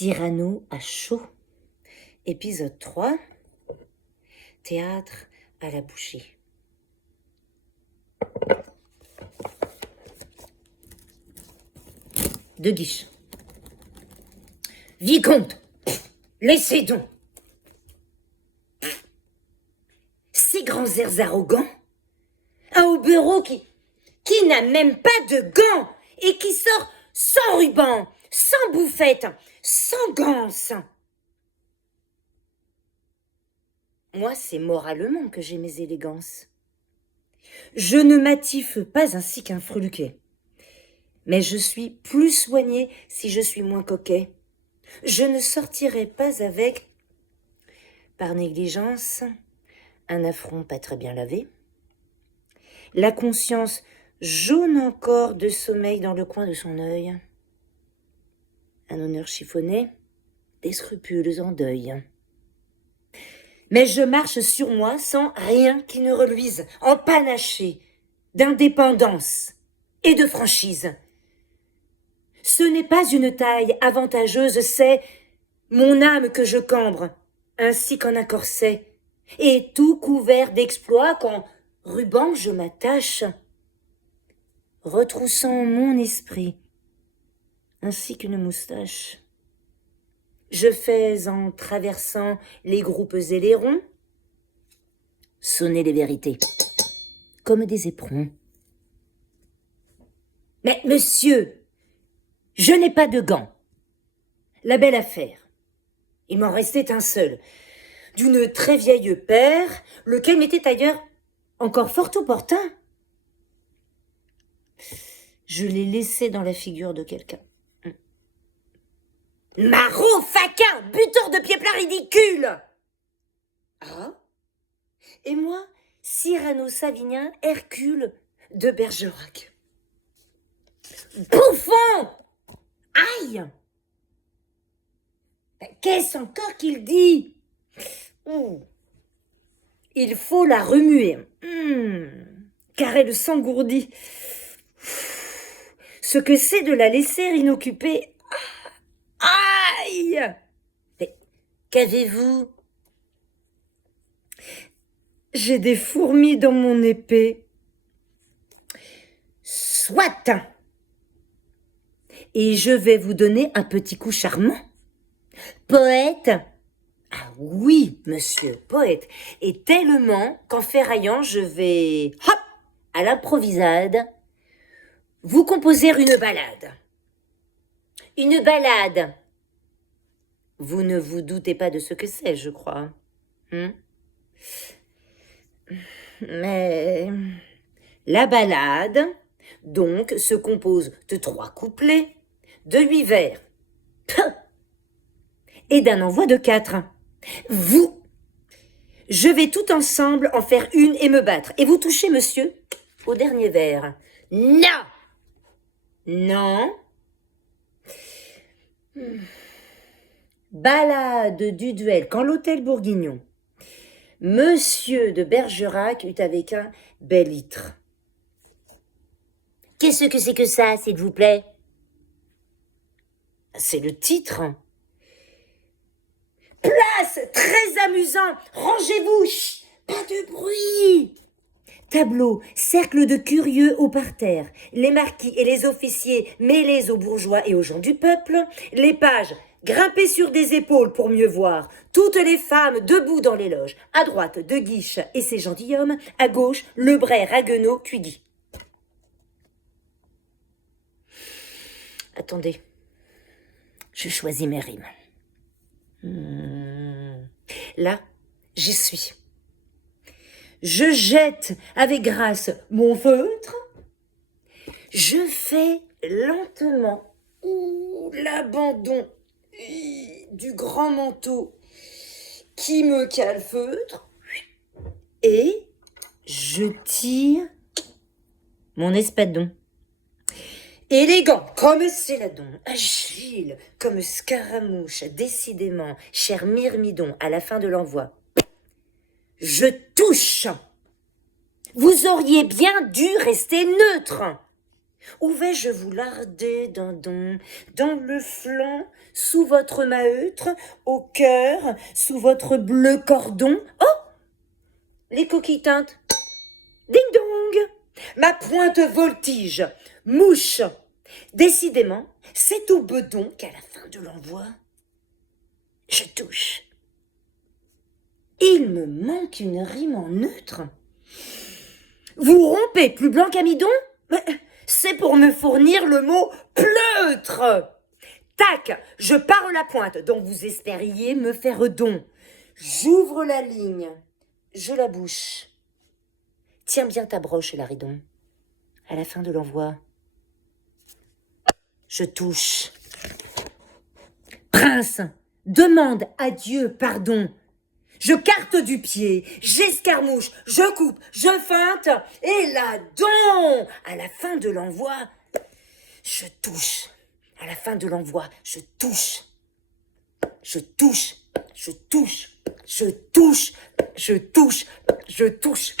Cyrano à chaud. Épisode 3. Théâtre à la bouchée. De Guiche. Vicomte, laissez donc. Ces grands airs arrogants. Un hobereau qui n'a même pas de gants et qui sort sans ruban, sans bouffette, sans ganse. Moi, c'est moralement que j'ai mes élégances. Je ne m'attifle pas ainsi qu'un freluquet. Mais je suis plus soigné si je suis moins coquet. Je ne sortirai pas avec, par négligence, un affront pas très bien lavé, la conscience jaune encore de sommeil dans le coin de son œil, un honneur chiffonné, des scrupules en deuil. Mais je marche sur moi sans rien qui ne reluise, empanaché d'indépendance et de franchise. Ce n'est pas une taille avantageuse, c'est mon âme que je cambre, ainsi qu'en un corset, et tout couvert d'exploits qu'en ruban je m'attache, retroussant mon esprit, ainsi qu'une moustache. Je fais, en traversant les groupes et les ronds, sonner les vérités, comme des éperons. Mais monsieur, je n'ai pas de gants. La belle affaire. Il m'en restait un seul, d'une très vieille paire, lequel m'était ailleurs encore fort opportun. Je l'ai laissé dans la figure de quelqu'un. Maraud, faquin, buteur de pieds plats ridicule. Ah. Et moi, Cyrano Savinien, Hercule de Bergerac. Bouffon! Aïe! Qu'est-ce encore qu'il dit? Il faut la remuer, car elle s'engourdit. Ce que c'est de la laisser inoccupée. Aïe! Mais qu'avez-vous? J'ai des fourmis dans mon épée. Soit! Et je vais vous donner un petit coup charmant. Poète? Ah oui, monsieur, poète. Et tellement qu'en ferraillant, je vais, hop, à l'improvisade, vous composer une ballade. Une ballade. Vous ne vous doutez pas de ce que c'est, je crois. Mais la ballade, donc, se compose de 3 couplets, de 8 vers, et d'un envoi de 4. Je vais tout ensemble en faire une et me battre. Et vous touchez, monsieur, au dernier vers. Non! Non? Ballade du duel quand l'hôtel Bourguignon. Monsieur de Bergerac eut avec un bel litre. Qu'est-ce que c'est que ça, s'il vous plaît? C'est le titre. Place, très amusant, rangez-vous, chut, pas de bruit. Tableau, cercle de curieux au parterre, les marquis et les officiers mêlés aux bourgeois et aux gens du peuple, les pages grimpées sur des épaules pour mieux voir, toutes les femmes debout dans les loges, à droite De Guiche et ses gentilshommes, à gauche Lebray, Ragueneau, Cuigi. Attendez, je choisis mes rimes. Là, j'y suis. Je jette avec grâce mon feutre. Je fais lentement l'abandon du grand manteau qui me calfeutre et je tire mon espadon. Élégant comme Céladon, agile comme Scaramouche, décidément, cher Myrmidon, à la fin de l'envoi. Je touche. Vous auriez bien dû rester neutre. Où vais-je vous larder, dindon? Dans le flanc, sous votre maheutre, au cœur, sous votre bleu cordon? Oh! Les coquilles teintes. Ding dong! Ma pointe voltige, mouche. Décidément, c'est au bedon qu'à la fin de l'envoi, je touche. Il me manque une rime en neutre. Vous rompez plus blanc qu'amidon? C'est pour me fournir le mot pleutre. Tac, je pars la pointe dont vous espériez me faire don. J'ouvre la ligne, je la bouche. Tiens bien ta broche, Laridon. À la fin de l'envoi, je touche. Prince, demande à Dieu pardon. Je carte du pied, j'escarmouche, je coupe, je feinte, et là-dedans, à la fin de l'envoi, je touche. À la fin de l'envoi, je touche. Je touche, je touche, je touche, je touche, je touche.